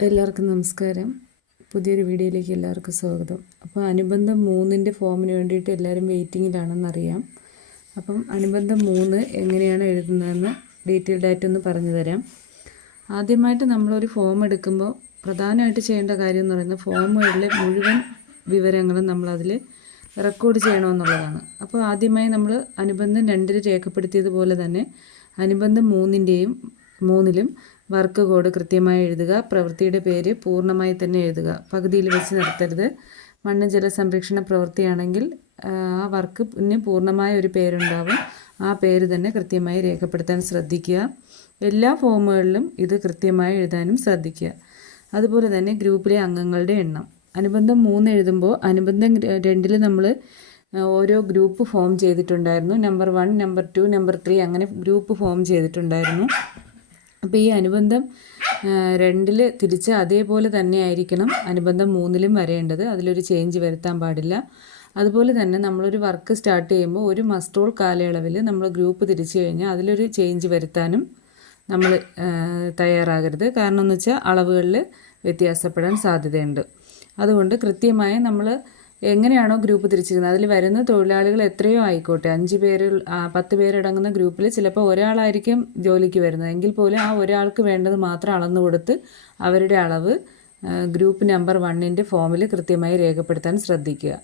എല്ലാവർക്കും നമസ്കാരം. പുതിയൊരു വീഡിയോയിലേക്ക് എല്ലാവർക്കും സ്വാഗതം. അപ്പോൾ അനുബന്ധം മൂന്നിന്റെ ഫോമിന് വേണ്ടിയിട്ട് എല്ലാവരും വെയിറ്റിങ്ങിലാണെന്നറിയാം. അപ്പം അനുബന്ധം മൂന്ന് എങ്ങനെയാണ് എഴുതുന്നതെന്ന് ഡീറ്റെയിൽഡ് ആയിട്ടൊന്ന് പറഞ്ഞു തരാം. ആദ്യമായിട്ട് നമ്മളൊരു ഫോം എടുക്കുമ്പോൾ പ്രധാനമായിട്ട് ചെയ്യേണ്ട കാര്യം എന്ന് പറയുന്നത് ഫോമുകളിലെ മുഴുവൻ വിവരങ്ങളും നമ്മളതിൽ റെക്കോർഡ് ചെയ്യണമെന്നുള്ളതാണ്. അപ്പോൾ ആദ്യമായി നമ്മൾ അനുബന്ധം രണ്ടിൽ രേഖപ്പെടുത്തിയതുപോലെ തന്നെ അനുബന്ധം മൂന്നിന്റെയും മൂന്നിലും വർക്ക് കോഡ് കൃത്യമായി എഴുതുക. പ്രവൃത്തിയുടെ പേര് പൂർണമായി തന്നെ എഴുതുക. പകുതിയിൽ വെച്ച് നിർത്തരുത്. മണ്ണ് ജല സംരക്ഷണ പ്രവൃത്തിയാണെങ്കിൽ ആ വർക്ക് പൂർണമായ ഒരു പേരുണ്ടാവും. ആ പേര് തന്നെ കൃത്യമായി രേഖപ്പെടുത്താൻ ശ്രദ്ധിക്കുക. എല്ലാ ഫോമുകളിലും ഇത് കൃത്യമായി എഴുതാനും ശ്രദ്ധിക്കുക. അതുപോലെ തന്നെ ഗ്രൂപ്പിലെ അംഗങ്ങളുടെ എണ്ണം. അനുബന്ധം മൂന്ന് എഴുതുമ്പോൾ അനുബന്ധം രണ്ടിൽ നമ്മൾ ഓരോ ഗ്രൂപ്പ് ഫോം ചെയ്തിട്ടുണ്ടായിരുന്നു. Number one number two number three അങ്ങനെ ഗ്രൂപ്പ് ഫോം ചെയ്തിട്ടുണ്ടായിരുന്നു. അപ്പോൾ ഈ അനുബന്ധം രണ്ടിൽ തിരിച്ച് അതേപോലെ തന്നെ ആയിരിക്കണം അനുബന്ധം മൂന്നിലും വരേണ്ടത്. അതിലൊരു ചേഞ്ച് വരുത്താൻ പാടില്ല. അതുപോലെ തന്നെ നമ്മളൊരു വർക്ക് സ്റ്റാർട്ട് ചെയ്യുമ്പോൾ ഒരു മസ്റ്റോൾ കാലയളവിൽ നമ്മൾ ഗ്രൂപ്പ് തിരിച്ചു കഴിഞ്ഞാൽ അതിലൊരു ചേഞ്ച് വരുത്താനും നമ്മൾ തയ്യാറാകരുത്. കാരണം എന്ന് വെച്ചാൽ അളവുകളിൽ വ്യത്യാസപ്പെടാൻ സാധ്യതയുണ്ട്. അതുകൊണ്ട് കൃത്യമായി നമ്മൾ എങ്ങനെയാണോ ഗ്രൂപ്പ് തിരിച്ചിരിക്കുന്നത്? അതിൽ വരുന്ന തൊഴിലാളികൾ എത്രയോ ആയിക്കോട്ടെ. അഞ്ച് പേര് പത്ത് പേരടങ്ങുന്ന ഗ്രൂപ്പിൽ ചിലപ്പോൾ ഒരാളായിരിക്കും ജോലിക്ക് വരുന്നത്. എങ്കിൽ പോലും ആ ഒരാൾക്ക് വേണ്ടത് മാത്രം അളന്നു കൊടുത്ത് അവരുടെ അളവ് ഗ്രൂപ്പ് നമ്പർ വണ്ണിന്റെ ഫോമിൽ കൃത്യമായി രേഖപ്പെടുത്താൻ ശ്രദ്ധിക്കുക.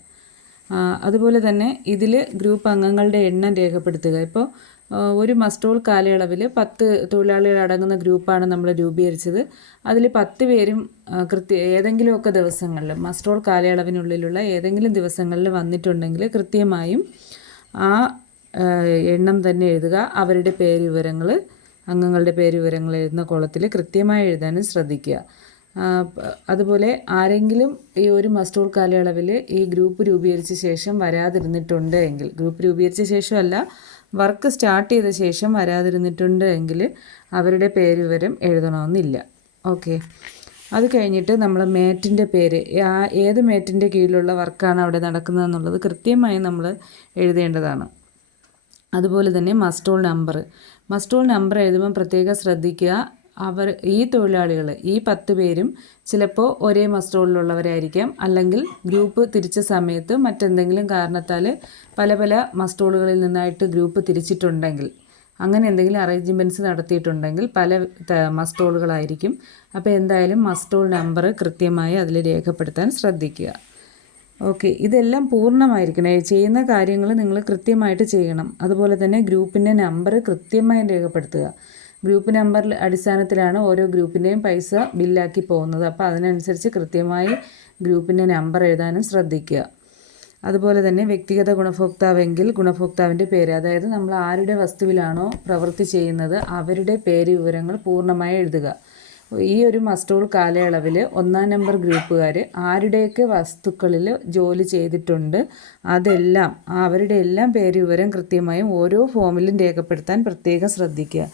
അതുപോലെ തന്നെ ഇതിൽ ഗ്രൂപ്പ് അംഗങ്ങളുടെ എണ്ണം രേഖപ്പെടുത്തുക. ഇപ്പോൾ ഒരു മസ്റ്റോൾ കാലയളവിൽ പത്ത് തൊഴിലാളികൾ അടങ്ങുന്ന ഗ്രൂപ്പാണ് നമ്മൾ രൂപീകരിച്ചത്. അതിൽ പത്ത് പേരും കൃത്യ ഏതെങ്കിലുമൊക്കെ ദിവസങ്ങളിൽ മസ്റ്റോൾ കാലയളവിനുള്ളിലുള്ള ഏതെങ്കിലും ദിവസങ്ങളിൽ വന്നിട്ടുണ്ടെങ്കിൽ കൃത്യമായും ആ എണ്ണം തന്നെ എഴുതുക. അവരുടെ പേര് വിവരങ്ങൾ അംഗങ്ങളുടെ പേര് വിവരങ്ങൾ എഴുതുന്ന കോളത്തിൽ കൃത്യമായി എഴുതാനും ശ്രദ്ധിക്കുക. അതുപോലെ ആരെങ്കിലും ഈ ഒരു മസ്റ്റോൾ കാലയളവിൽ ഈ ഗ്രൂപ്പ് രൂപീകരിച്ച ശേഷം വരാതിരുന്നിട്ടുണ്ട് എങ്കിൽ ഗ്രൂപ്പ് രൂപീകരിച്ച ശേഷമല്ല വർക്ക് സ്റ്റാർട്ട് ചെയ്ത ശേഷം വരാതിരുന്നിട്ടുണ്ട് എങ്കിൽ അവരുടെ പേര് വിവരം എഴുതണമെന്നില്ല. ഓക്കെ. അത് കഴിഞ്ഞിട്ട് നമ്മൾ മേറ്റിന്റെ പേര്. ആ ഏത് മേറ്റിന്റെ കീഴിലുള്ള വർക്കാണ് അവിടെ നടക്കുന്നതെന്നുള്ളത് കൃത്യമായി നമ്മൾ എഴുതേണ്ടതാണ്. അതുപോലെ തന്നെ മസ്റ്റോൾ നമ്പർ. മസ്റ്റോൾ നമ്പർ എഴുതുമ്പോൾ പ്രത്യേകം ശ്രദ്ധിക്കുക. അവർ ഈ തൊഴിലാളികൾ ഈ പത്ത് പേരും ചിലപ്പോൾ ഒരേ മസ്റ്റോളിലുള്ളവരായിരിക്കാം. അല്ലെങ്കിൽ ഗ്രൂപ്പ് തിരിച്ച സമയത്ത് മറ്റെന്തെങ്കിലും കാരണത്താൽ പല പല മസ്റ്റോളുകളിൽ നിന്നായിട്ട് ഗ്രൂപ്പ് തിരിച്ചിട്ടുണ്ടെങ്കിൽ അങ്ങനെ എന്തെങ്കിലും അറേഞ്ച്മെന്റ്സ് നടത്തിയിട്ടുണ്ടെങ്കിൽ പല മസ്റ്റോളുകളായിരിക്കും. അപ്പോൾ എന്തായാലും മസ്റ്റോൾ നമ്പർ കൃത്യമായി അതിൽ രേഖപ്പെടുത്താൻ ശ്രദ്ധിക്കുക. ഓക്കെ ഇതെല്ലാം പൂർണമായിരിക്കണം. ചെയ്യുന്ന കാര്യങ്ങൾ നിങ്ങൾ കൃത്യമായിട്ട് ചെയ്യണം. അതുപോലെ തന്നെ ഗ്രൂപ്പിന്റെ നമ്പർ കൃത്യമായി രേഖപ്പെടുത്തുക. ഗ്രൂപ്പ് നമ്പറിൽ അടിസ്ഥാനത്തിലാണ് ഓരോ ഗ്രൂപ്പിന്റെയും പൈസ ബില്ലാക്കി പോകുന്നത്. അപ്പോൾ അതിനനുസരിച്ച് കൃത്യമായി ഗ്രൂപ്പിന്റെ നമ്പർ എഴുതാനും ശ്രദ്ധിക്കുക. അതുപോലെ തന്നെ വ്യക്തിഗത ഗുണഭോക്താവെങ്കിൽ ഗുണഭോക്താവിന്റെ പേര് അതായത് നമ്മൾ ആരുടെ വസ്തുവിലാണോ പ്രവൃത്തി ചെയ്യുന്നത് അവരുടെ പേര് വിവരങ്ങൾ പൂർണമായി എഴുതുക. ഈ ഒരു മസ്റ്റോൾ കാലയളവിൽ ഒന്നാം നമ്പർ ഗ്രൂപ്പുകാർ ആരുടെയൊക്കെ വസ്തുക്കളിൽ ജോലി ചെയ്തിട്ടുണ്ട് അതെല്ലാം അവരുടെ എല്ലാം പേര് വിവരം കൃത്യമായും ഓരോ ഫോമിലും രേഖപ്പെടുത്താൻ പ്രത്യേകം ശ്രദ്ധിക്കുക.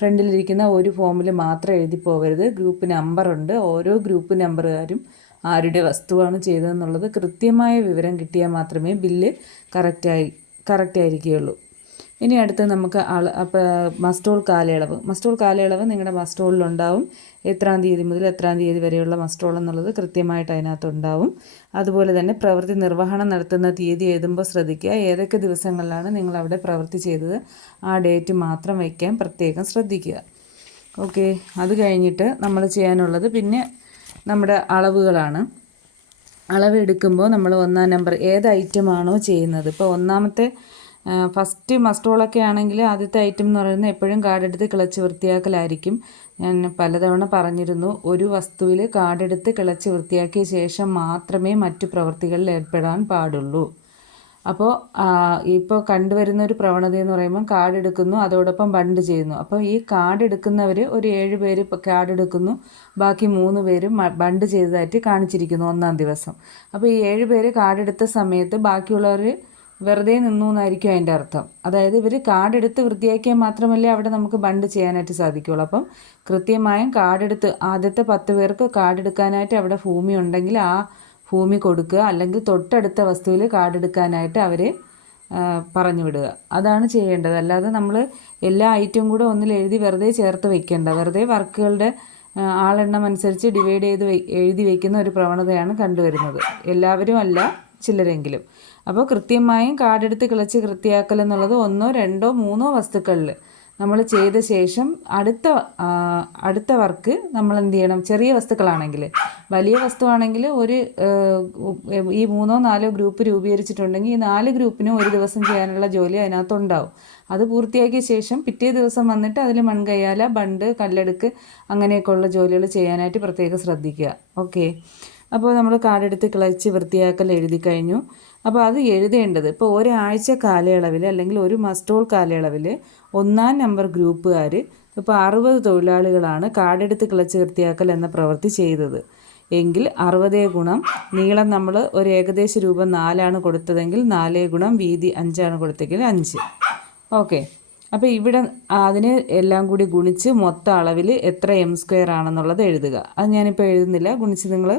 ഫ്രണ്ടിലിരിക്കുന്ന ഒരു ഫോമിൽ മാത്രം എഴുതി പോകരുത്. ഗ്രൂപ്പ് നമ്പറുണ്ട് ഓരോ ഗ്രൂപ്പ് നമ്പറുകാരും ആരുടെ വസ്തുവാണ് ചെയ്തതെന്നുള്ളത് കൃത്യമായ വിവരം കിട്ടിയാൽ മാത്രമേ ബില്ല് കറക്റ്റായി കറക്റ്റായിരിക്കുകയുള്ളൂ. ഇനി അടുത്ത് നമുക്ക് മസ്റ്റോൾ കാലയളവ്. മസ്റ്റോൾ കാലയളവ് നിങ്ങളുടെ മസ്റ്റോളിലുണ്ടാവും. എത്രാം തീയതി മുതൽ എത്രാം തീയതി വരെയുള്ള മസ്റ്റോൾ എന്നുള്ളത് കൃത്യമായിട്ട് അതിനകത്ത് ഉണ്ടാവും അതുപോലെ തന്നെ പ്രവൃത്തി നിർവഹണം നടത്തുന്ന തീയതി എഴുതുമ്പോൾ ശ്രദ്ധിക്കുക. ഏതൊക്കെ ദിവസങ്ങളിലാണ് നിങ്ങൾ അവിടെ പ്രവൃത്തി ചെയ്തത് ആ ഡേറ്റ് മാത്രം വയ്ക്കാൻ പ്രത്യേകം ശ്രദ്ധിക്കുക. ഓക്കെ അത് കഴിഞ്ഞിട്ട് നമ്മൾ ചെയ്യാനുള്ളത് പിന്നെ നമ്മുടെ അളവുകളാണ്. അളവെടുക്കുമ്പോൾ നമ്മൾ ഒന്നാം നമ്പർ ഏത് ഐറ്റമാണോ ചെയ്യുന്നത്. ഇപ്പോൾ ഒന്നാമത്തെ ഫസ്റ്റ് മസ്റ്റോളൊക്കെ ആണെങ്കിൽ ആദ്യത്തെ ഐറ്റം എന്ന് പറയുന്നത് എപ്പോഴും കാർഡെടുത്ത് കിളച്ച് വൃത്തിയാക്കലായിരിക്കും. ഞാൻ പലതവണ പറഞ്ഞിരുന്നു ഒരു വസ്തുവിൽ കാർഡെടുത്ത് കിളച്ച് വൃത്തിയാക്കിയ ശേഷം മാത്രമേ മറ്റു പ്രവൃത്തികളിൽ ഏർപ്പെടാൻ പാടുള്ളൂ. അപ്പോൾ ഇപ്പോൾ കണ്ടുവരുന്ന ഒരു പ്രവണത എന്ന് പറയുമ്പോൾ കാർഡ് എടുക്കുന്നു അതോടൊപ്പം ബണ്ട് ചെയ്യുന്നു. അപ്പോൾ ഈ കാർഡ് എടുക്കുന്നവർ ഒരു ഏഴ് പേര് കാർഡ് എടുക്കുന്നു ബാക്കി മൂന്ന് പേരും ബണ്ട് ചെയ്തതായിട്ട് കാണിച്ചിരിക്കുന്നു ഒന്നാം ദിവസം. അപ്പോൾ ഈ ഏഴ് പേര് കാർഡ് എടുത്ത സമയത്ത് ബാക്കിയുള്ളവർ വെറുതെ നിന്നു എന്നായിരിക്കും അതിന്റെ അർത്ഥം. അതായത് ഇവർ കാർഡെടുത്ത് വൃത്തിയാക്കിയാൽ മാത്രമല്ലേ അവിടെ നമുക്ക് ബണ്ട് ചെയ്യാനായിട്ട് സാധിക്കുകയുള്ളൂ അപ്പം കൃത്യമായും കാർഡെടുത്ത് ആദ്യത്തെ പത്ത് പേർക്ക് കാർഡ് എടുക്കാനായിട്ട് അവിടെ ഭൂമി ഉണ്ടെങ്കിൽ ആ ഭൂമി കൊടുക്കുക. അല്ലെങ്കിൽ തൊട്ടടുത്ത വസ്തുവിൽ കാർഡ് എടുക്കാനായിട്ട് അവരെ പറഞ്ഞു വിടുക. അതാണ് ചെയ്യേണ്ടത്. അല്ലാതെ നമ്മൾ എല്ലാ ഐറ്റവും കൂടെ ഒന്നിൽ എഴുതി വെറുതെ ചേർത്ത് വെക്കേണ്ട. വെറുതെ വർക്കുകളുടെ ആളെണ്ണം അനുസരിച്ച് ഡിവൈഡ് ചെയ്ത് എഴുതി വയ്ക്കുന്ന ഒരു പ്രവണതയാണ് കണ്ടുവരുന്നത്. എല്ലാവരും അല്ല ചിലരെങ്കിലും. അപ്പോൾ കൃത്യമായും കാടെടുത്ത് കിളച്ച് വൃത്തിയാക്കൽ എന്നുള്ളത് ഒന്നോ രണ്ടോ മൂന്നോ വസ്തുക്കളിൽ നമ്മൾ ചെയ്ത ശേഷം അടുത്ത അടുത്ത വർക്ക് നമ്മൾ എന്ത് ചെയ്യണം? ചെറിയ വസ്തുക്കളാണെങ്കിൽ. വലിയ വസ്തുവാണെങ്കിൽ ഒരു ഈ മൂന്നോ നാലോ ഗ്രൂപ്പ് രൂപീകരിച്ചിട്ടുണ്ടെങ്കിൽ ഈ നാല് ഗ്രൂപ്പിനും ഒരു ദിവസം ചെയ്യാനുള്ള ജോലി അതിനകത്തുണ്ടാവും. അത് പൂർത്തിയാക്കിയ ശേഷം പിറ്റേ ദിവസം വന്നിട്ട് അതിൽ മൺകയ്യാല ബണ്ട് കല്ലെടുക്ക് അങ്ങനെയൊക്കെയുള്ള ജോലികൾ ചെയ്യാനായിട്ട് പ്രത്യേകം ശ്രദ്ധിക്കുക. ഓക്കെ. അപ്പോൾ നമ്മൾ കാർഡെടുത്ത് കിളച്ച് വൃത്തിയാക്കൽ എഴുതി കഴിഞ്ഞു. അപ്പോൾ അത് എഴുതേണ്ടത്. ഇപ്പോൾ ഒരാഴ്ച കാലയളവിൽ അല്ലെങ്കിൽ ഒരു മസ്റ്റോൾ കാലയളവിൽ ഒന്നാം നമ്പർ ഗ്രൂപ്പുകാർ ഇപ്പോൾ അറുപത് തൊഴിലാളികളാണ് കാടെടുത്ത് കിളച്ച് വൃത്തിയാക്കൽ എന്ന പ്രവൃത്തി ചെയ്തത്. എങ്കിൽ അറുപതേ ഗുണം നീളം നമ്മൾ ഒരു ഏകദേശ രൂപം നാലാണ് കൊടുത്തതെങ്കിൽ നാലേ ഗുണം വീതി അഞ്ചാണ് കൊടുത്തെങ്കിൽ അഞ്ച്. ഓക്കെ. അപ്പോൾ ഇവിടെ അതിനെ എല്ലാം കൂടി ഗുണിച്ച് മൊത്ത അളവിൽ എത്ര എം സ്ക്വയർ ആണെന്നുള്ളത് എഴുതുക. അത് ഞാനിപ്പോൾ എഴുതുന്നില്ല. ഗുണിച്ച് നിങ്ങൾ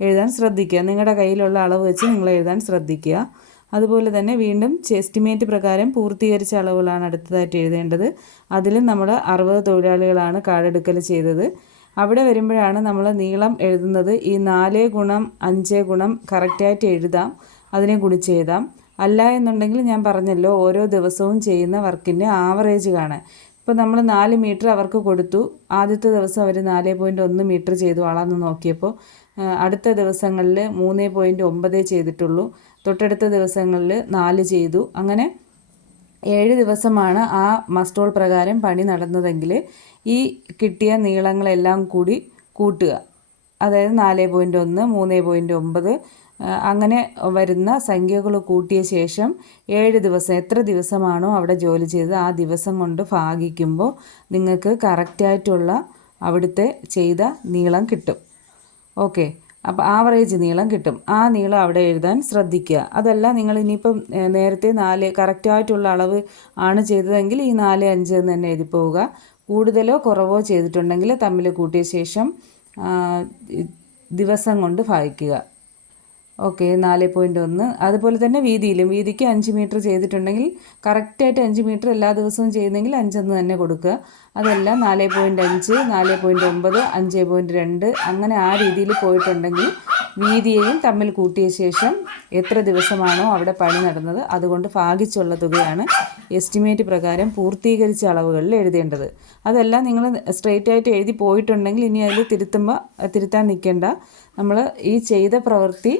എഴുതാൻ ശ്രദ്ധിക്കുക. നിങ്ങളുടെ കയ്യിലുള്ള അളവ് വെച്ച് നിങ്ങൾ എഴുതാൻ ശ്രദ്ധിക്കുക. അതുപോലെ തന്നെ വീണ്ടും എസ്റ്റിമേറ്റ് പ്രകാരം പൂർത്തീകരിച്ച അളവുകളാണ് അടുത്തതായിട്ട് എഴുതേണ്ടത്. അതിലും നമ്മൾ അറുപത് തൊഴിലാളികളാണ് കാടെടുക്കൽ ചെയ്തത്. അവിടെ വരുമ്പോഴാണ് നമ്മൾ നീളം എഴുതുന്നത്. ഈ നാല് ഗുണം അഞ്ച് ഗുണം കറക്റ്റായിട്ട് എഴുതാം. അതിനെ ഗുണിച്ച് എഴുതാം. അല്ല എന്നുണ്ടെങ്കിൽ ഞാൻ പറഞ്ഞല്ലോ ഓരോ ദിവസവും ചെയ്യുന്ന വർക്കിന്റെ ആവറേജ് കാണാൻ ഇപ്പോൾ നമ്മൾ നാല് മീറ്റർ അവർക്ക് കൊടുത്തു. ആദ്യത്തെ ദിവസം അവർ നാല് പോയിന്റ് ഒന്ന് മീറ്റർ ചെയ്തു അളന്ന് നോക്കിയപ്പോൾ അടുത്ത ദിവസങ്ങളിൽ മൂന്ന് പോയിന്റ് ഒമ്പതേ ചെയ്തിട്ടുള്ളൂ. തൊട്ടടുത്ത ദിവസങ്ങളിൽ നാല് ചെയ്തു. അങ്ങനെ ഏഴ് ദിവസമാണ് ആ മസ്റ്റോൾ പ്രകാരം പണി നടന്നതെങ്കിൽ ഈ കിട്ടിയ നീളങ്ങളെല്ലാം കൂടി കൂട്ടുക. അതായത് നാല് പോയിന്റ് ഒന്ന് മൂന്ന് പോയിന്റ് ഒമ്പത് അങ്ങനെ വരുന്ന സംഖ്യകൾ കൂട്ടിയ ശേഷം ഏഴ് ദിവസം എത്ര ദിവസമാണോ അവിടെ ജോലി ചെയ്തത് ആ ദിവസം കൊണ്ട് ഭാഗിക്കുമ്പോൾ നിങ്ങൾക്ക് കറക്റ്റായിട്ടുള്ള അവിടുത്തെ ചെയ്ത നീളം കിട്ടും. ഓക്കെ. അപ്പോൾ ആവറേജ് നീളം കിട്ടും. ആ നീളം അവിടെ എഴുതാൻ ശ്രദ്ധിക്കുക. അതല്ല നിങ്ങൾ ഇനിയിപ്പം നേരത്തെ നാല് കറക്റ്റായിട്ടുള്ള അളവ് ആണ് ചെയ്തതെങ്കിൽ ഈ നാല് അഞ്ച് എന്ന് തന്നെ എഴുതി പോവുക. കൂടുതലോ കുറവോ ചെയ്തിട്ടുണ്ടെങ്കിൽ തമ്മിൽ കൂട്ടിയ ശേഷം ദിവസം കൊണ്ട് ഭാഗിക്കുക. ഓക്കെ നാല് പോയിന്റ് ഒന്ന്. അതുപോലെ തന്നെ വീതിയിലും. വീതിക്ക് അഞ്ച് മീറ്റർ ചെയ്തിട്ടുണ്ടെങ്കിൽ കറക്റ്റായിട്ട് അഞ്ച് മീറ്റർ എല്ലാ ദിവസവും ചെയ്യുന്നെങ്കിൽ അഞ്ചെന്ന് തന്നെ കൊടുക്കുക. അതല്ല നാല് പോയിന്റ് അഞ്ച് നാല് പോയിന്റ് ഒമ്പത് അഞ്ച് പോയിന്റ് രണ്ട്. അങ്ങനെ ആ രീതിയിൽ പോയിട്ടുണ്ടെങ്കിൽ വീതിയെയും തമ്മിൽ കൂട്ടിയ ശേഷം എത്ര ദിവസമാണോ അവിടെ പണി നടന്നത് അതുകൊണ്ട് ഭാഗിച്ചുള്ള തുകയാണ് എസ്റ്റിമേറ്റ് പ്രകാരം പൂർത്തീകരിച്ച അളവുകളിൽ എഴുതേണ്ടത്. അതല്ല നിങ്ങൾ സ്ട്രെയിറ്റ് ആയിട്ട് എഴുതി പോയിട്ടുണ്ടെങ്കിൽ ഇനി അതിൽ തിരുത്തുമ്പോൾ തിരുത്താൻ നിൽക്കേണ്ട. നമ്മൾ ഈ ചെയ്ത പ്രവൃത്തി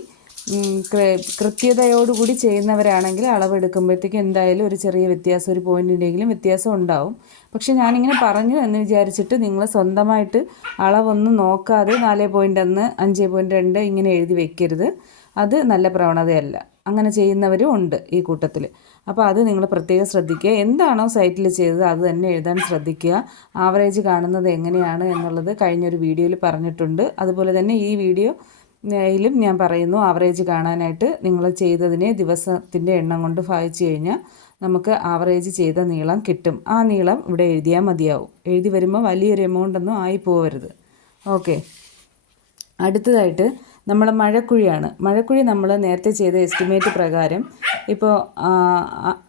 കൃത്യതയോടുകൂടി ചെയ്യുന്നവരാണെങ്കിൽ അളവെടുക്കുമ്പോഴത്തേക്ക് എന്തായാലും ഒരു ചെറിയ വ്യത്യാസം ഒരു പോയിന്റിന്റെങ്കിലും വ്യത്യാസം ഉണ്ടാവും. പക്ഷെ ഞാനിങ്ങനെ പറഞ്ഞു എന്ന് വിചാരിച്ചിട്ട് നിങ്ങൾ സ്വന്തമായിട്ട് അളവൊന്നും നോക്കാതെ നാല് പോയിന്റ് ഒന്ന് അഞ്ച് പോയിന്റ് രണ്ട് ഇങ്ങനെ എഴുതി വെക്കരുത്. അത് നല്ല പ്രവണതയല്ല. അങ്ങനെ ചെയ്യുന്നവരും ഉണ്ട് ഈ കൂട്ടത്തിൽ. അപ്പോൾ അത് നിങ്ങൾ പ്രത്യേകം ശ്രദ്ധിക്കുക. എന്താണോ സൈറ്റിൽ ചെയ്തത് അത് തന്നെ എഴുതാൻ ശ്രദ്ധിക്കുക. ആവറേജ് കാണുന്നത് എങ്ങനെയാണ് എന്നുള്ളത് കഴിഞ്ഞൊരു വീഡിയോയിൽ പറഞ്ഞിട്ടുണ്ട്. അതുപോലെ തന്നെ ഈ വീഡിയോ യിലും ഞാൻ പറയുന്നു ആവറേജ് കാണാനായിട്ട് നിങ്ങൾ ചെയ്തതിനെ ദിവസത്തിന്റെ എണ്ണം കൊണ്ട് ഭാഗിച്ചു കഴിഞ്ഞാൽ നമുക്ക് ആവറേജ് ചെയ്ത നീളം കിട്ടും. ആ നീളം ഇവിടെ എഴുതിയാൽ മതിയാവും. എഴുതി വരുമ്പോൾ വലിയൊരു എമൗണ്ട് ഒന്നും ആയി പോകരുത് ഓക്കെ അടുത്തതായിട്ട് നമ്മൾ മഴക്കുഴിയാണ്. മഴക്കുഴി നമ്മൾ നേരത്തെ ചെയ്ത എസ്റ്റിമേറ്റ് പ്രകാരം ഇപ്പോൾ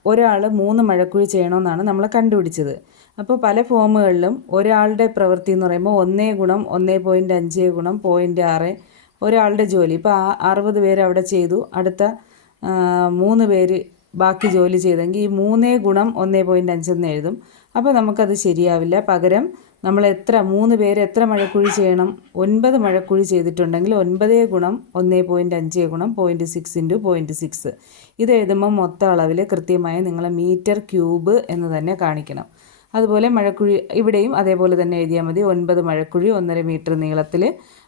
ഒരാൾ മൂന്ന് മഴക്കുഴി ചെയ്യണമെന്നാണ് നമ്മൾ കണ്ടുപിടിച്ചത്. അപ്പോൾ പല ഫോമുകളിലും ഒരാളുടെ പ്രവൃത്തി എന്ന് പറയുമ്പോൾ ഒന്നേ ഗുണം ഒന്നേ പോയിന്റ് അഞ്ച് ഗുണം പോയിന്റ് ആറ് ഒരാളുടെ ജോലി. ഇപ്പോൾ ആ അറുപത് പേര് അവിടെ ചെയ്തു. അടുത്ത മൂന്ന് പേര് ബാക്കി ജോലി ചെയ്തെങ്കിൽ ഈ മൂന്നേ ഗുണം ഒന്നേ പോയിന്റ് അഞ്ചെന്ന് എഴുതും. അപ്പോൾ നമുക്കത് ശരിയാവില്ല. പകരം നമ്മൾ എത്ര മൂന്ന് പേര് എത്ര മഴക്കുഴി ചെയ്യണം? ഒൻപത് മഴക്കുഴി ചെയ്തിട്ടുണ്ടെങ്കിൽ ഒൻപതേ ഗുണം ഒന്നേ പോയിന്റ് അഞ്ചേ ഗുണം point six into point six. ഇത് എഴുതുമ്പോൾ മൊത്തം അളവിൽ കൃത്യമായി നിങ്ങൾ മീറ്റർ ക്യൂബ് എന്ന് തന്നെ കാണിക്കണം. അതുപോലെ മഴക്കുഴി ഇവിടെയും അതേപോലെ തന്നെ എഴുതിയാൽ മതി. ഒൻപത് മഴക്കുഴി ഒന്നര മീറ്റർ നീളത്തിൽ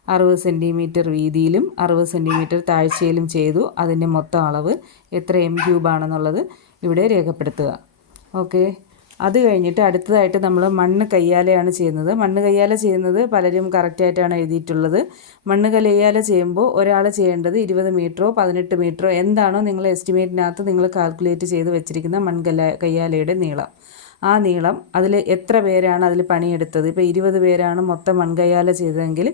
അറുപത് സെന്റിമീറ്റർ വീതിയിലും അറുപത് സെന്റിമീറ്റർ താഴ്ചയിലും ചെയ്തു. അതിന്റെ മൊത്തം അളവ് എത്ര എം ക്യൂബാണെന്നുള്ളത് ഇവിടെ രേഖപ്പെടുത്തുക. ഓക്കെ. അത് കഴിഞ്ഞിട്ട് അടുത്തതായിട്ട് നമ്മൾ മണ്ണ് കയ്യാലയാണ് ചെയ്യുന്നത്. മണ്ണ് കയ്യാല ചെയ്യുന്നത് പലരും കറക്റ്റായിട്ടാണ് എഴുതിയിട്ടുള്ളത്. മണ്ണ് കയ്യാല ചെയ്യുമ്പോൾ ഒരാൾ ചെയ്യേണ്ടത് ഇരുപത് മീറ്ററോ പതിനെട്ട് മീറ്ററോ എന്താണോ നിങ്ങൾ എസ്റ്റിമേറ്റിനകത്ത് നിങ്ങൾ കാൽക്കുലേറ്റ് ചെയ്ത് വെച്ചിരിക്കുന്ന മൺകല കയ്യാലയുടെ നീളം. ആ നീളം അതിൽ എത്ര പേരാണ് അതിൽ പണിയെടുത്തത്? ഇപ്പോൾ ഇരുപത് പേരാണ് മൊത്തം മൺകയ്യാല ചെയ്തതെങ്കിൽ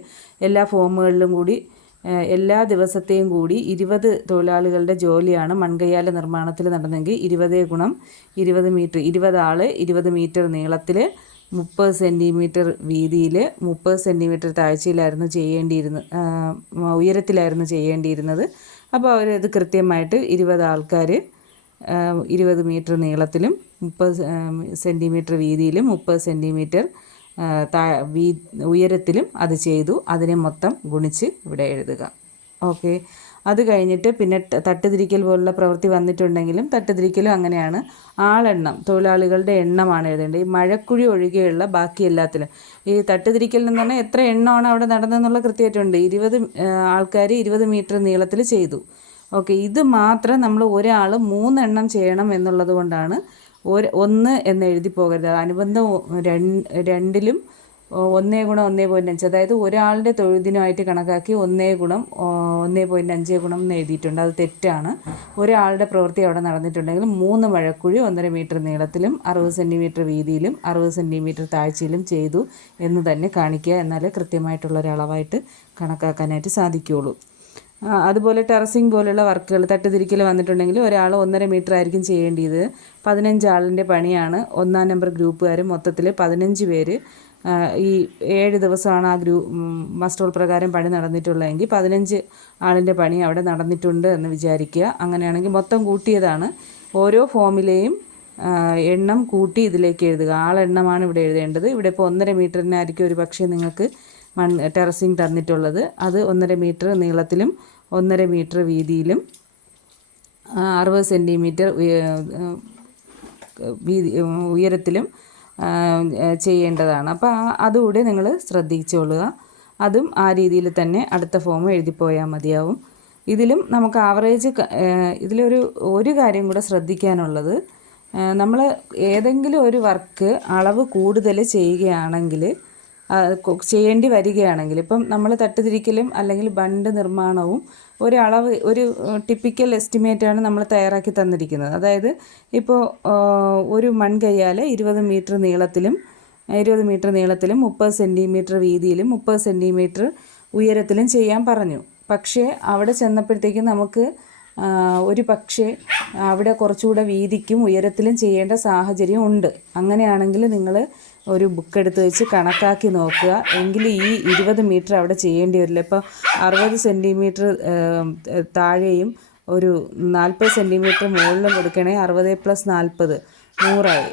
എല്ലാ ഫോമുകളിലും കൂടി എല്ലാ ദിവസത്തെയും കൂടി ഇരുപത് തൊഴിലാളികളുടെ ജോലിയാണ് മൺകയ്യാല നിർമ്മാണത്തിൽ നടന്നെങ്കിൽ ഇരുപത് ഗുണം ഇരുപത് മീറ്റർ. ഇരുപത് ആൾ ഇരുപത് മീറ്റർ നീളത്തിൽ മുപ്പത് സെന്റിമീറ്റർ വീതിയിൽ മുപ്പത് സെന്റിമീറ്റർ താഴ്ചയിലായിരുന്നു ചെയ്യേണ്ടിയിരുന്നത് ഉയരത്തിലായിരുന്നു ചെയ്യേണ്ടിയിരുന്നത്. അപ്പോൾ അവരത് കൃത്യമായിട്ട് ഇരുപത് ആൾക്കാർ ഇരുപത് മീറ്റർ നീളത്തിലും മുപ്പത് സെന്റിമീറ്റർ വീതിയിലും മുപ്പത് സെന്റിമീറ്റർ വീ ഉയരത്തിലും അത് ചെയ്തു. അതിനെ മൊത്തം ഗുണിച്ച് ഇവിടെ എഴുതുക. ഓക്കെ. അത് കഴിഞ്ഞിട്ട് പിന്നെ തട്ടുതിരിക്കൽ പോലുള്ള പ്രവൃത്തി വന്നിട്ടുണ്ടെങ്കിലും തട്ടുതിരിക്കലും അങ്ങനെയാണ്. ആളെണ്ണം തൊഴിലാളികളുടെ എണ്ണമാണ് എഴുതേണ്ടത്. ഈ മഴക്കുഴി ഒഴികെയുള്ള ബാക്കി എല്ലാത്തിലും. ഈ തട്ടുതിരിക്കൽ എന്ന് പറഞ്ഞാൽ എത്ര എണ്ണമാണ് അവിടെ നടന്നതെന്നുള്ള കൃത്യമായിട്ടുണ്ട്. ഇരുപത് ആൾക്കാർ ഇരുപത് മീറ്റർ നീളത്തിൽ ചെയ്തു. ഓക്കെ. ഇത് മാത്രം നമ്മൾ ഒരാൾ മൂന്നെണ്ണം ചെയ്യണം എന്നുള്ളത് കൊണ്ടാണ് ഒരു ഒന്ന് എന്ന് എഴുതി പോകരുത്. അനുബന്ധം രണ്ടിലും ഒന്നേ ഗുണം ഒന്നേ പോയിന്റ് അഞ്ച്. അതായത് ഒരാളുടെ തൊഴുതിനുമായിട്ട് കണക്കാക്കി ഒന്നേ ഗുണം ഒന്നേ പോയിന്റ് അഞ്ച് ഗുണം എന്ന് എഴുതിയിട്ടുണ്ട്. അത് തെറ്റാണ്. ഒരാളുടെ പ്രവൃത്തി അവിടെ നടന്നിട്ടുണ്ടെങ്കിൽ മൂന്ന് മഴക്കുഴി ഒന്നര മീറ്റർ നീളത്തിലും അറുപത് സെന്റിമീറ്റർ വീതിയിലും അറുപത് സെന്റിമീറ്റർ താഴ്ചയിലും ചെയ്തു എന്ന് തന്നെ കാണിക്കുക. എന്നാലേ കൃത്യമായിട്ടുള്ള ഒരു അളവായിട്ട് കണക്കാക്കാനായിട്ട് സാധിക്കുകയുള്ളൂ. അതുപോലെ ടെറസിങ് പോലുള്ള വർക്കുകൾ തട്ടുതിരിക്കൽ വന്നിട്ടുണ്ടെങ്കിൽ ഒരാൾ ഒന്നര മീറ്റർ ആയിരിക്കും ചെയ്യേണ്ടത്. പതിനഞ്ച് ആളിന്റെ പണിയാണ്. ഒന്നാം നമ്പർ ഗ്രൂപ്പുകാർ മൊത്തത്തിൽ പതിനഞ്ച് പേര്. ഈ ഏഴ് ദിവസമാണ് ആ ഗ്രൂ മസ്റ്റോൾ പ്രകാരം പണി നടന്നിട്ടുള്ളതെങ്കിൽ പതിനഞ്ച് ആളിന്റെ പണി അവിടെ നടന്നിട്ടുണ്ട് എന്ന് വിചാരിക്കുക. അങ്ങനെയാണെങ്കിൽ മൊത്തം കൂട്ടിയതാണ്. ഓരോ ഫോമിലെയും എണ്ണം കൂട്ടി ഇതിലേക്ക് എഴുതുക. ആളെണ്ണമാണ് ഇവിടെ എഴുതേണ്ടത്. ഇവിടെ ഇപ്പോൾ ഒന്നര മീറ്ററിനായിരിക്കും ഒരു പക്ഷേ നിങ്ങൾക്ക് മൺ ടെറസിങ് തന്നിട്ടുള്ളത്. അത് ഒന്നര മീറ്റർ നീളത്തിലും ഒന്നര മീറ്റർ വീതിയിലും അറുപത് സെന്റിമീറ്റർ വീതി ഉയരത്തിലും ചെയ്യേണ്ടതാണ്. അപ്പോൾ അതുകൂടെ നിങ്ങൾ ശ്രദ്ധിച്ചോളുക. അതും ആ രീതിയിൽ തന്നെ അടുത്ത ഫോം എഴുതിപ്പോയാൽ മതിയാവും. ഇതിലും നമുക്ക് ആവറേജ് ഇതിലൊരു ഒരു കാര്യം കൂടെ ശ്രദ്ധിക്കാനുള്ളത്. നമ്മൾ ഏതെങ്കിലും ഒരു വർക്ക് അളവ് കൂടുതൽ ചെയ്യുകയാണെങ്കിൽ ചെയ്യേണ്ടി വരികയാണെങ്കിൽ ഇപ്പം നമ്മൾ തട്ടുതിരിക്കലും അല്ലെങ്കിൽ ബണ്ട് നിർമ്മാണവും ഒരളവ് ഒരു ടിപ്പിക്കൽ എസ്റ്റിമേറ്റാണ് നമ്മൾ തയ്യാറാക്കി തന്നിരിക്കുന്നത്. അതായത് ഇപ്പോൾ ഒരു മൺകയ്യാൽ ഇരുപത് മീറ്റർ നീളത്തിലും ഇരുപത് മീറ്റർ നീളത്തിലും മുപ്പത് സെന്റിമീറ്റർ വീതിയിലും മുപ്പത് സെന്റിമീറ്റർ ഉയരത്തിലും ചെയ്യാൻ പറഞ്ഞു. പക്ഷേ അവിടെ ചെന്നപ്പോഴത്തേക്കും നമുക്ക് ഒരു പക്ഷേ അവിടെ കുറച്ചുകൂടെ വീതിക്കും ഉയരത്തിലും ചെയ്യേണ്ട സാഹചര്യം ഉണ്ട്. അങ്ങനെയാണെങ്കിൽ നിങ്ങൾ ഒരു ബുക്ക് എടുത്ത് വെച്ച് കണക്കാക്കി നോക്കുക. എങ്കിൽ ഈ ഇരുപത് മീറ്റർ അവിടെ ചെയ്യേണ്ടി വരില്ല. ഇപ്പോൾ അറുപത് സെന്റിമീറ്റർ താഴെയും ഒരു നാൽപ്പത് സെന്റിമീറ്റർ മുകളിലും കൊടുക്കണേ അറുപത് പ്ലസ് നാൽപ്പത് നൂറായി.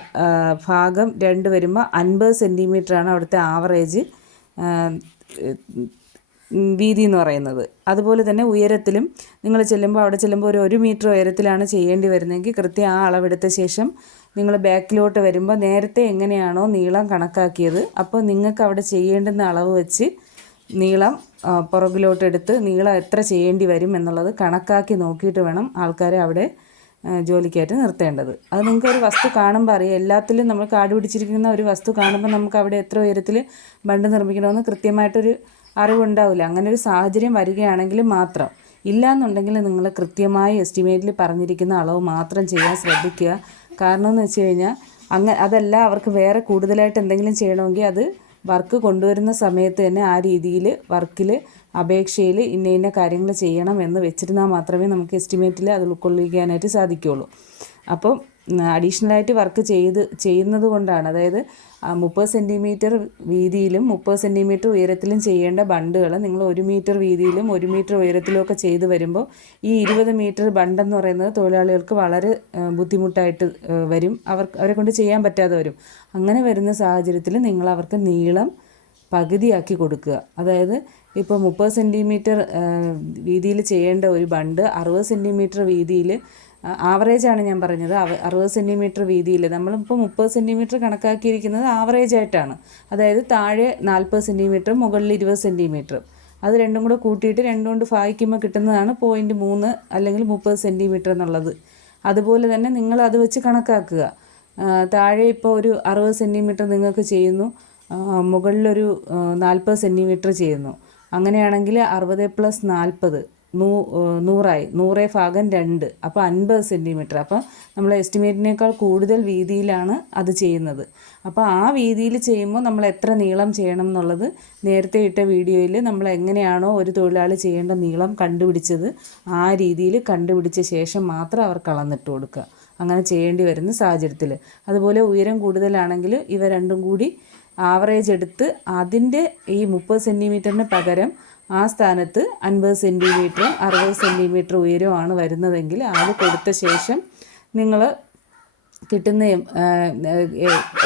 ഭാഗം രണ്ട് വരുമ്പോൾ അൻപത് സെന്റിമീറ്ററാണ് അവിടുത്തെ ആവറേജ് വീതി എന്ന് പറയുന്നത്. അതുപോലെ തന്നെ ഉയരത്തിലും നിങ്ങൾ ചെല്ലുമ്പോൾ അവിടെ ചെല്ലുമ്പോൾ ഒരു ഒരു മീറ്റർ ഉയരത്തിലാണ് ചെയ്യേണ്ടി വരുന്നതെങ്കിൽ കൃത്യം ആ അളവെടുത്ത ശേഷം നിങ്ങൾ ബാക്കിലോട്ട് വരുമ്പോൾ നേരത്തെ എങ്ങനെയാണോ നീളം കണക്കാക്കിയത്. അപ്പോൾ നിങ്ങൾക്ക് അവിടെ ചെയ്യേണ്ടുന്ന അളവ് വെച്ച് നീളം പുറകിലോട്ട് എടുത്ത് നീളം എത്ര ചെയ്യേണ്ടി വരും എന്നുള്ളത് കണക്കാക്കി നോക്കിയിട്ട് വേണം ആൾക്കാരെ അവിടെ ജോലിക്കായിട്ട് നിർത്തേണ്ടത്. അത് നിങ്ങൾക്ക് ഒരു വസ്തു കാണുമ്പോൾ അറിയാം. എല്ലാത്തിലും നമ്മൾ കാട് പിടിച്ചിരിക്കുന്ന ഒരു വസ്തു കാണുമ്പോൾ നമുക്ക് അവിടെ എത്ര ഉയരത്തിൽ ബണ്ട് നിർമ്മിക്കണമെന്ന് കൃത്യമായിട്ടൊരു അറിവുണ്ടാവില്ല. അങ്ങനെ ഒരു സാഹചര്യം വരികയാണെങ്കിൽ മാത്രം. ഇല്ല എന്നുണ്ടെങ്കിൽ നിങ്ങൾ കൃത്യമായി എസ്റ്റിമേറ്റിൽ പറഞ്ഞിരിക്കുന്ന അളവ് മാത്രം ചെയ്യാൻ ശ്രദ്ധിക്കുക. കാരണം എന്ന് വെച്ച് കഴിഞ്ഞാൽ അങ്ങനെ അതല്ല അവർക്ക് വേറെ കൂടുതലായിട്ട് എന്തെങ്കിലും ചെയ്യണമെങ്കിൽ അത് വർക്ക് കൊണ്ടുവരുന്ന സമയത്ത് തന്നെ ആ രീതിയിൽ വർക്കിൽ അപേക്ഷയിൽ ഇന്ന ഇന്ന കാര്യങ്ങൾ ചെയ്യണം എന്ന് വെച്ചിരുന്നാൽ മാത്രമേ നമുക്ക് എസ്റ്റിമേറ്റിൽ അത് ഉൾക്കൊള്ളിക്കാനായിട്ട് സാധിക്കുകയുള്ളൂ അപ്പം അഡീഷണലായിട്ട് വർക്ക് ചെയ്ത് ചെയ്യുന്നത് കൊണ്ടാണ്. അതായത് മുപ്പത് സെന്റിമീറ്റർ വീതിയിലും മുപ്പത് സെന്റിമീറ്റർ ഉയരത്തിലും ചെയ്യേണ്ട ബണ്ടുകൾ നിങ്ങൾ ഒരു മീറ്റർ വീതിയിലും ഒരു മീറ്റർ ഉയരത്തിലും ഒക്കെ ചെയ്ത് വരുമ്പോൾ ഈ ഇരുപത് മീറ്റർ ബണ്ടെന്ന് പറയുന്നത് തൊഴിലാളികൾക്ക് വളരെ ബുദ്ധിമുട്ടായിട്ട് വരും. അവർ അവരെ കൊണ്ട് ചെയ്യാൻ പറ്റാതെ വരും. അങ്ങനെ വരുന്ന സാഹചര്യത്തിൽ നിങ്ങൾ അവർക്ക് നീളം പകുതിയാക്കി കൊടുക്കുക. അതായത് ഇപ്പോൾ മുപ്പത് സെന്റിമീറ്റർ വീതിയിൽ ചെയ്യേണ്ട ഒരു ബണ്ട് അറുപത് സെന്റിമീറ്റർ വീതിയിൽ ആവറേജാണ് ഞാൻ പറഞ്ഞത്. അറുപത് സെന്റിമീറ്റർ വീതിയിൽ. നമ്മളിപ്പോൾ മുപ്പത് സെന്റിമീറ്റർ കണക്കാക്കിയിരിക്കുന്നത് ആവറേജ് ആയിട്ടാണ്. അതായത് താഴെ നാൽപ്പത് സെന്റിമീറ്റർ മുകളിൽ ഇരുപത് സെന്റിമീറ്റർ അത് രണ്ടും കൂടെ കൂട്ടിയിട്ട് രണ്ടും കൊണ്ട് ഭാഗിക്കുമ്പോൾ കിട്ടുന്നതാണ് പോയിന്റ് മൂന്ന് അല്ലെങ്കിൽ മുപ്പത് സെന്റിമീറ്റർ എന്നുള്ളത്. അതുപോലെ തന്നെ നിങ്ങൾ അത് വെച്ച് കണക്കാക്കുക. താഴെ ഇപ്പോൾ ഒരു അറുപത് സെന്റിമീറ്റർ നിങ്ങൾക്ക് ചെയ്യുന്നു. മുകളിലൊരു നാൽപ്പത് സെന്റിമീറ്റർ ചെയ്യുന്നു. അങ്ങനെയാണെങ്കിൽ അറുപത് പ്ലസ് നാൽപ്പത്. നൂ നൂറായി. നൂറേ ഭാഗം രണ്ട്. അപ്പോൾ അൻപത് സെന്റിമീറ്റർ അപ്പോൾ നമ്മൾ എസ്റ്റിമേറ്റിനേക്കാൾ കൂടുതൽ വീതിയിലാണ് അത് ചെയ്യുന്നത്. അപ്പോൾ ആ വീതിയിൽ ചെയ്യുമ്പോൾ നമ്മൾ എത്ര നീളം ചെയ്യണം എന്നുള്ളത് നേരത്തെ ഇട്ട വീഡിയോയിൽ നമ്മൾ എങ്ങനെയാണോ ഒരു തൊഴിലാളി ചെയ്യേണ്ട നീളം കണ്ടുപിടിച്ചത് ആ രീതിയിൽ കണ്ടുപിടിച്ച ശേഷം മാത്രം അവർക്ക് അളന്നിട്ട് കൊടുക്കുക. അങ്ങനെ ചെയ്യേണ്ടി വരുന്ന സാഹചര്യത്തിൽ. അതുപോലെ ഉയരം കൂടുതലാണെങ്കിൽ ഇവ രണ്ടും കൂടി ആവറേജ് എടുത്ത് അതിന്റെ ഈ മുപ്പത് സെന്റിമീറ്ററിന് പകരം ആ സ്ഥാനത്ത് അൻപത് സെന്റിമീറ്ററും അറുപത് സെന്റിമീറ്റർ ഉയരമാണ് വരുന്നതെങ്കിൽ അത് കൊടുത്ത ശേഷം നിങ്ങൾ കിട്ടുന്ന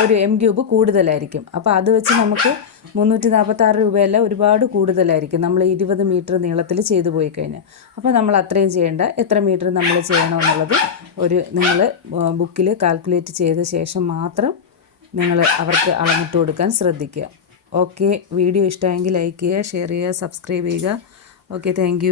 ഒരു എം ക്യൂബ് കൂടുതലായിരിക്കും. അപ്പോൾ അത് വെച്ച് നമുക്ക് മുന്നൂറ്റി നാൽപ്പത്താറ് രൂപയല്ല ഒരുപാട് കൂടുതലായിരിക്കും. നമ്മൾ ഇരുപത് മീറ്റർ നീളത്തിൽ ചെയ്തു പോയി കഴിഞ്ഞാൽ അപ്പോൾ നമ്മൾ അത്രയും ചെയ്യേണ്ട എത്ര മീറ്റർ നമ്മൾ ചെയ്യണമെന്നുള്ളത് ഒരു നിങ്ങൾ ബുക്കിൽ കാൽക്കുലേറ്റ് ചെയ്ത ശേഷം മാത്രം നിങ്ങൾ അവർക്ക് അളന്നിട്ട് കൊടുക്കാൻ ശ്രദ്ധിക്കുക. ഓക്കെ വീഡിയോ ഇഷ്ടമായെങ്കിൽ ലൈക്ക് ചെയ്യുക ഷെയർ ചെയ്യുക സബ്സ്ക്രൈബ് ചെയ്യുക. Okay thank